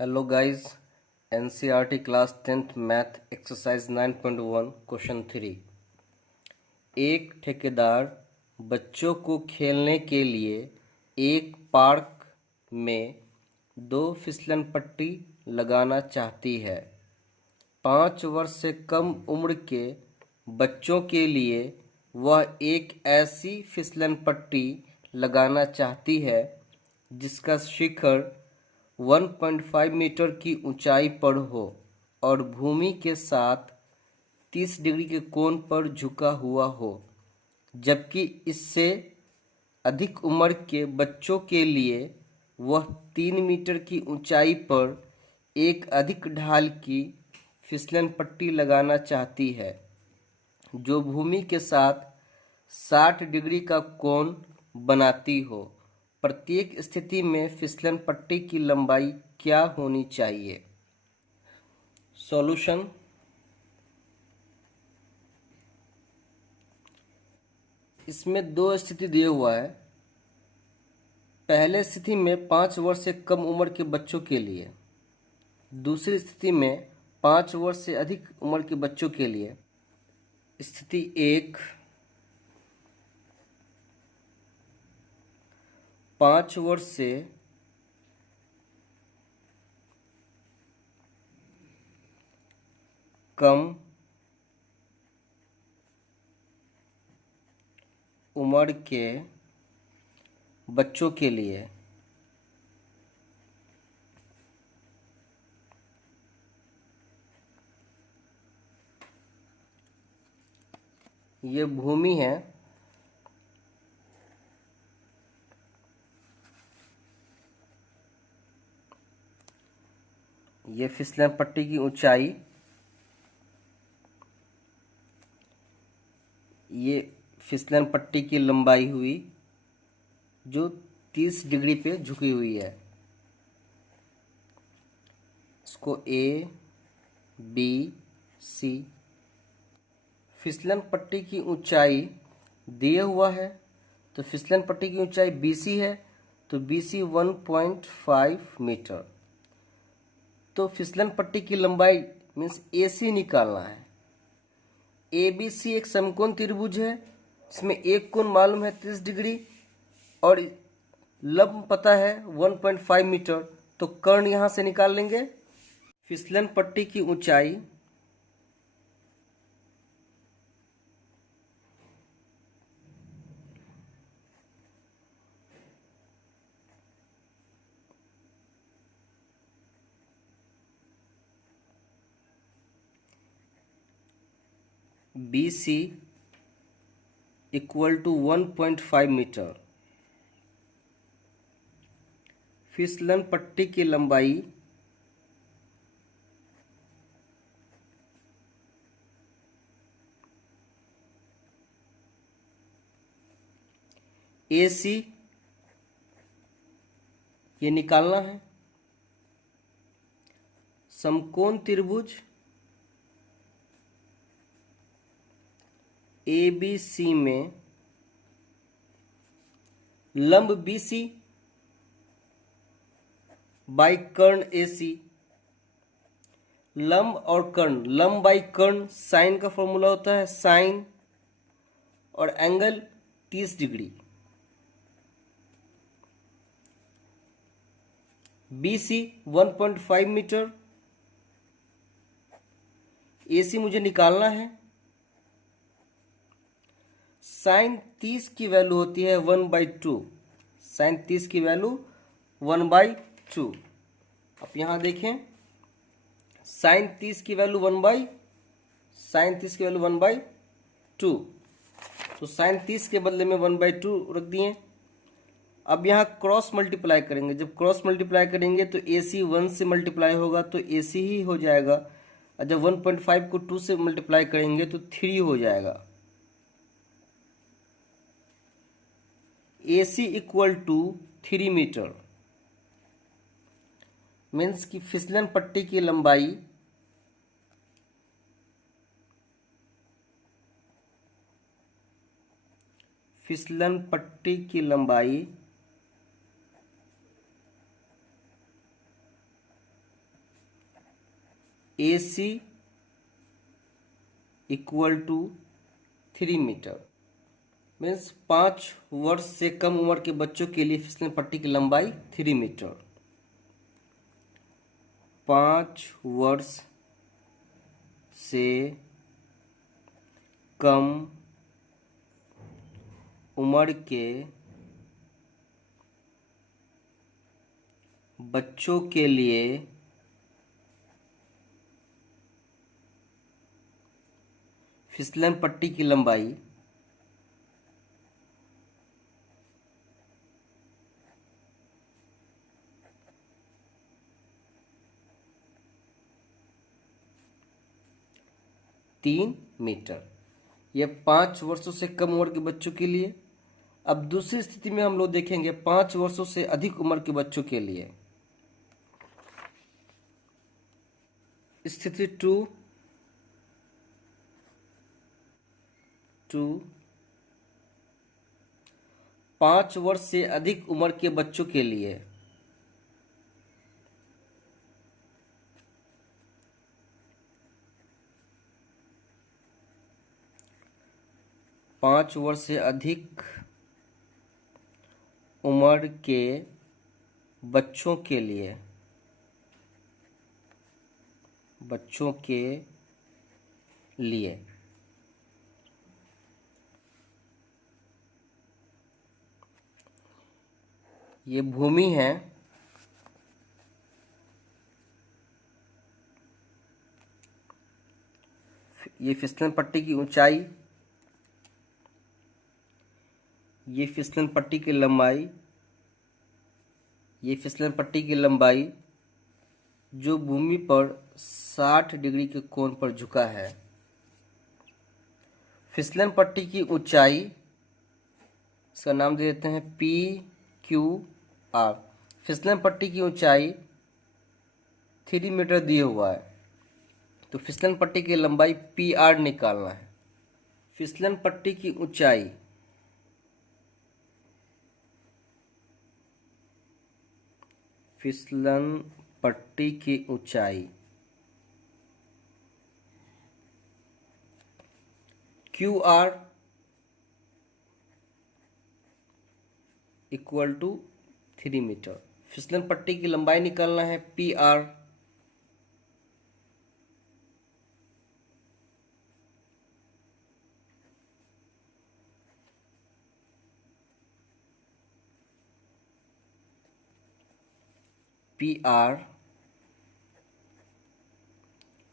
Hello guys. NCERT class 10th math exercise 9.1 question 3। एक ठेकेदार बच्चों को खेलने के लिए एक पार्क में 2 फिसलन पट्टी लगाना चाहती है। 5 वर्ष से कम उम्र के बच्चों के लिए वह एक ऐसी फिसलन पट्टी लगाना चाहती है जिसका शिखर 1.5 मीटर की ऊंचाई पर हो और भूमि के साथ 30 डिग्री के कोण पर झुका हुआ हो, जबकि इससे अधिक उम्र के बच्चों के लिए वह 3 मीटर की ऊंचाई पर एक अधिक ढाल की फिसलन पट्टी लगाना चाहती है जो भूमि के साथ 60 डिग्री का कोण बनाती हो। प्रत्येक स्थिति में फिसलन पट्टी की लंबाई क्या होनी चाहिए? सॉल्यूशन। इसमें 2 स्थिति दिए हुआ है। पहले स्थिति में 5 वर्ष से कम उम्र के बच्चों के लिए, दूसरी स्थिति में 5 वर्ष से अधिक उम्र के बच्चों के लिए। स्थिति 1, 5 वर्ष से कम उम्र के बच्चों के लिए ये भूमि है, ये फिसलन पट्टी की ऊंचाई, ये फिसलन पट्टी की लंबाई हुई जो 30 डिग्री पे झुकी हुई है। इसको ए बी सी, फिसलन पट्टी की ऊंचाई दिए हुआ है तो फिसलन पट्टी की ऊंचाई BC है तो BC 1.5 मीटर। तो फिसलन पट्टी की लंबाई मीन्स AC निकालना है। ABC एक समकोण त्रिभुज है, इसमें एक कोण मालूम है 30 डिग्री और लंब पता है 1.5 मीटर, तो कर्ण यहाँ से निकाल लेंगे। फिसलन पट्टी की ऊंचाई BC इक्वल टू 1.5 मीटर। फिसलन पट्टी की लंबाई AC ये निकालना है। समकोण त्रिभुज ABC में लंब BC बाई कर्ण AC। लंब और कर्ण, लंब बाई कर्ण साइन का फॉर्मूला होता है साइन और angle 30 degree. BC 1.5 metre, AC मुझे निकालना है। साइन 30 की वैल्यू होती है 1/2। साइन 30 की वैल्यू 1/2। अब यहाँ देखें, साइन 30 की वैल्यू 1/2, तो साइन 30 के बदले में 1/2 रख दिए। अब यहाँ क्रॉस मल्टीप्लाई करेंगे, जब क्रॉस मल्टीप्लाई करेंगे तो AC 1 से मल्टीप्लाई होगा तो AC ही हो जाएगा, और जब 1.5 को 2 से मल्टीप्लाई करेंगे तो 3 हो जाएगा। AC equal to 3 metre means कि फिसलन पट्टी की लंबाई AC equal to 3 metre. Means 5 वर्ष से कम उम्र के बच्चों के लिए फिसलन पट्टी की लंबाई 3 मीटर। 5 वर्ष से कम उम्र के बच्चों के लिए फिसलन पट्टी की लंबाई 3 मीटर। यह 5 वर्षों से कम उम्र के बच्चों के लिए। अब दूसरी स्थिति में हम लोग देखेंगे 5 वर्षों से अधिक उम्र के बच्चों के लिए। स्थिति 2 5 वर्ष से अधिक उम्र के बच्चों के लिए 5 वर्ष से अधिक उम्र के बच्चों के लिए ये भूमि है। ये फिसलन पट्टी की ऊंचाई, ये फिसलन पट्टी की लंबाई, ये फिसलन पट्टी की लंबाई जो भूमि पर 60 डिग्री के कोण पर झुका है। फिसलन पट्टी की ऊंचाई, इसका नाम दे देते हैं PQR। फिसलन पट्टी की ऊंचाई 3 मीटर दिए हुआ है, तो फिसलन पट्टी की लंबाई PR निकालना है। फिसलन पट्टी की ऊंचाई QR इक्वल टू 3 मीटर। फिसलन पट्टी की लंबाई निकालना है PR।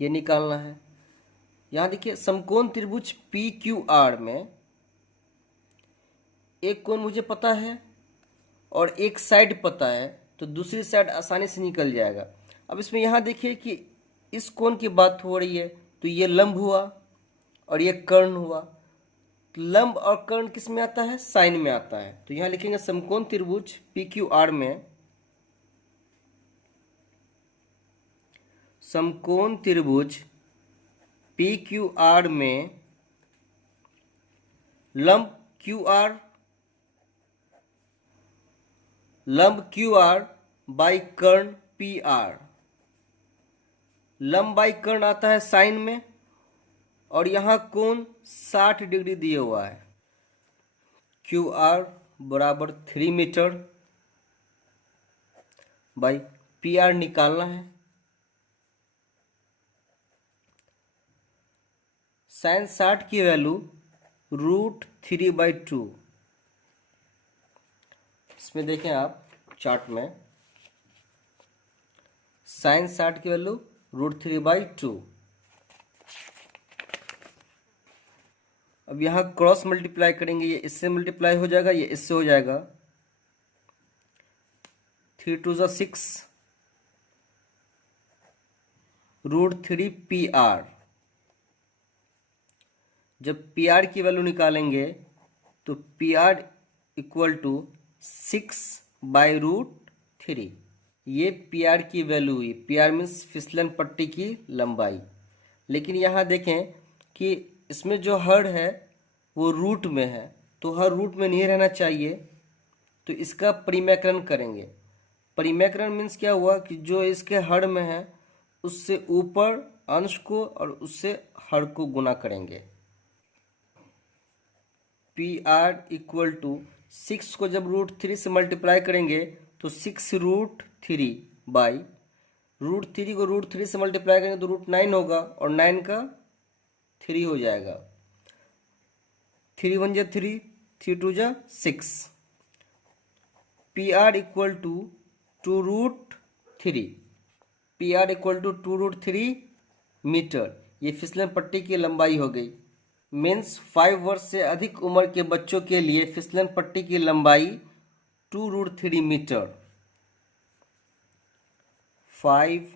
ये निकालना है। यहाँ देखिए समकोण त्रिभुज PQR में एक कोण मुझे पता है और एक साइड पता है, तो दूसरी साइड आसानी से निकल जाएगा। अब इसमें यहाँ देखिए कि इस कोण की बात हो रही है, तो ये लंब हुआ और ये कर्ण हुआ। तो लंब और कर्ण किस में आता है? साइन में आता है। तो यहाँ लिखेंगे समकोण त्रिभुज PQR में, समकोण त्रिभुज PQR में लंब QR बाई कर्ण PR। लंब बाई कर्ण आता है साइन में, और यहाँ कोण 60 डिग्री दिए हुआ है। QR बराबर 3 मीटर बाई PR निकालना है। साइन 60 की वैल्यू √3/2। इसमें देखें आप चार्ट में, साइन 60 की वैल्यू √3/2। अब यहाँ क्रॉस मल्टीप्लाई करेंगे, ये इससे मल्टीप्लाई हो जाएगा, ये इससे हो जाएगा। 3 2 6 √3PR। जब PR की वैल्यू निकालेंगे तो PR इक्वल टू 6/√3। ये PR की वैल्यू हुई। PR मीन्स फिसलन पट्टी की लंबाई। लेकिन यहाँ देखें कि इसमें जो हर है वो रूट में है, तो हर रूट में नहीं रहना चाहिए, तो इसका परिमेयकरण करेंगे। परिमेयकरण मीन्स क्या हुआ कि जो इसके हर में है उससे ऊपर अंश को और उससे हर को गुना करेंगे। पी आर इक्वल टू 6 को जब √3 से मल्टीप्लाई करेंगे तो 6√3 बाई √3 को √3 से मल्टीप्लाई करेंगे तो √9 होगा और 9 का 3 हो जाएगा। 3 1 जा 3, 3 2 जा 6। P R equal to 2√3, P R equal to 2√3 metre. ये फिसलन पट्टी की लंबाई हो गई। मीन्स 5 वर्ष से अधिक उम्र के बच्चों के लिए फिसलन पट्टी की लंबाई 2√3 मीटर। 5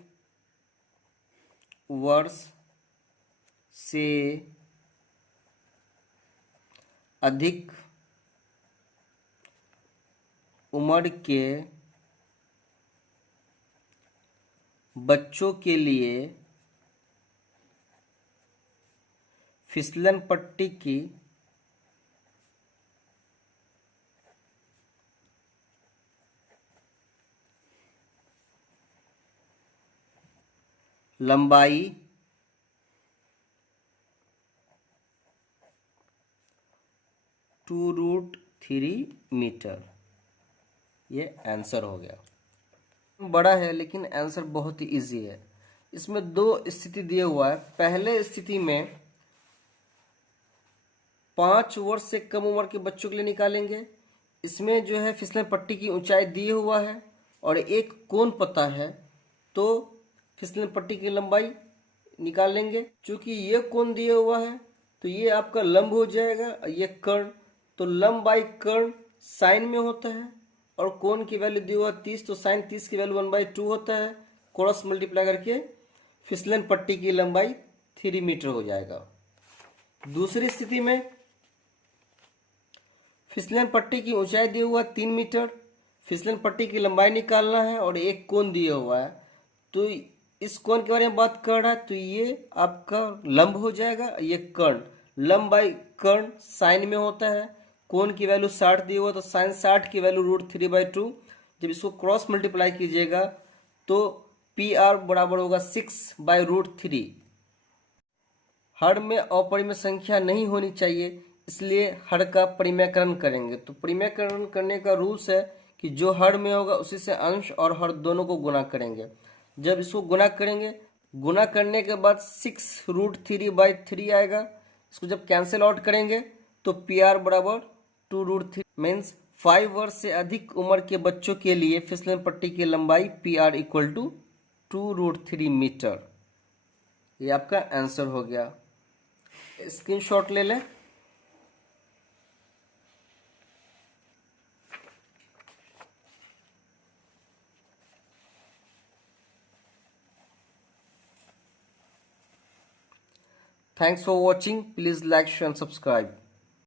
वर्ष से अधिक उम्र के बच्चों के लिए फिसलन पट्टी की लंबाई 2√3 मीटर। ये आंसर हो गया। बड़ा है लेकिन आंसर बहुत ही इजी है। इसमें 2 स्थिति दिए हुआ है। पहले स्थिति में 5 वर्ष से कम उम्र के बच्चों के लिए निकालेंगे। इसमें जो है फिसलन पट्टी की ऊंचाई दिए हुआ है और एक कोण पता है, तो फिसलन पट्टी की लंबाई निकाल लेंगे। चूंकि ये कोण दिया हुआ है तो ये आपका लंब हो जाएगा और ये कर्ण, तो लंब बाई कर्ण साइन में होता है और कोण की वैल्यू दी हुआ 30, तो साइन 30 की वैल्यू 1/2 होता है। क्रॉस मल्टीप्लाई करके फिसलन पट्टी की लंबाई 3 मीटर हो जाएगा। दूसरी स्थिति में फिसलन पट्टी की ऊंचाई दी हुआ 3 मीटर, फिसलन पट्टी की लंबाई निकालना है और एक कोण दिया हुआ है, तो इस कोण के बारे में बात कर रहा है, तो ये आपका लंब हो जाएगा, ये कर्ण। लंब बाई कर्ण साइन में होता है। कोण की वैल्यू 60 दी हुआ, तो साइन 60 की वैल्यू √3/2। जब इसको क्रॉस मल्टीप्लाई कीजिएगा तो पी आर बराबर होगा 6/√3। हर में अपरिमेय संख्या नहीं होनी चाहिए, इसलिए हर का परिमेयकरण करेंगे। तो परिमेयकरण करने का रूल्स है कि जो हर में होगा उसी से अंश और हर दोनों को गुणा करेंगे। जब इसको गुणा करेंगे, गुणा करने के बाद 6√3/3 आएगा। इसको जब कैंसिल आउट करेंगे तो पी आर बराबर 2√3 मीन्स 5 वर्ष से अधिक उम्र के बच्चों के लिए फिसलन पट्टी की लंबाई P R equal to 2√3 metre. ये आपका आंसर हो गया। स्क्रीनशॉट ले लें। Thanks for watching. Please like, share and subscribe.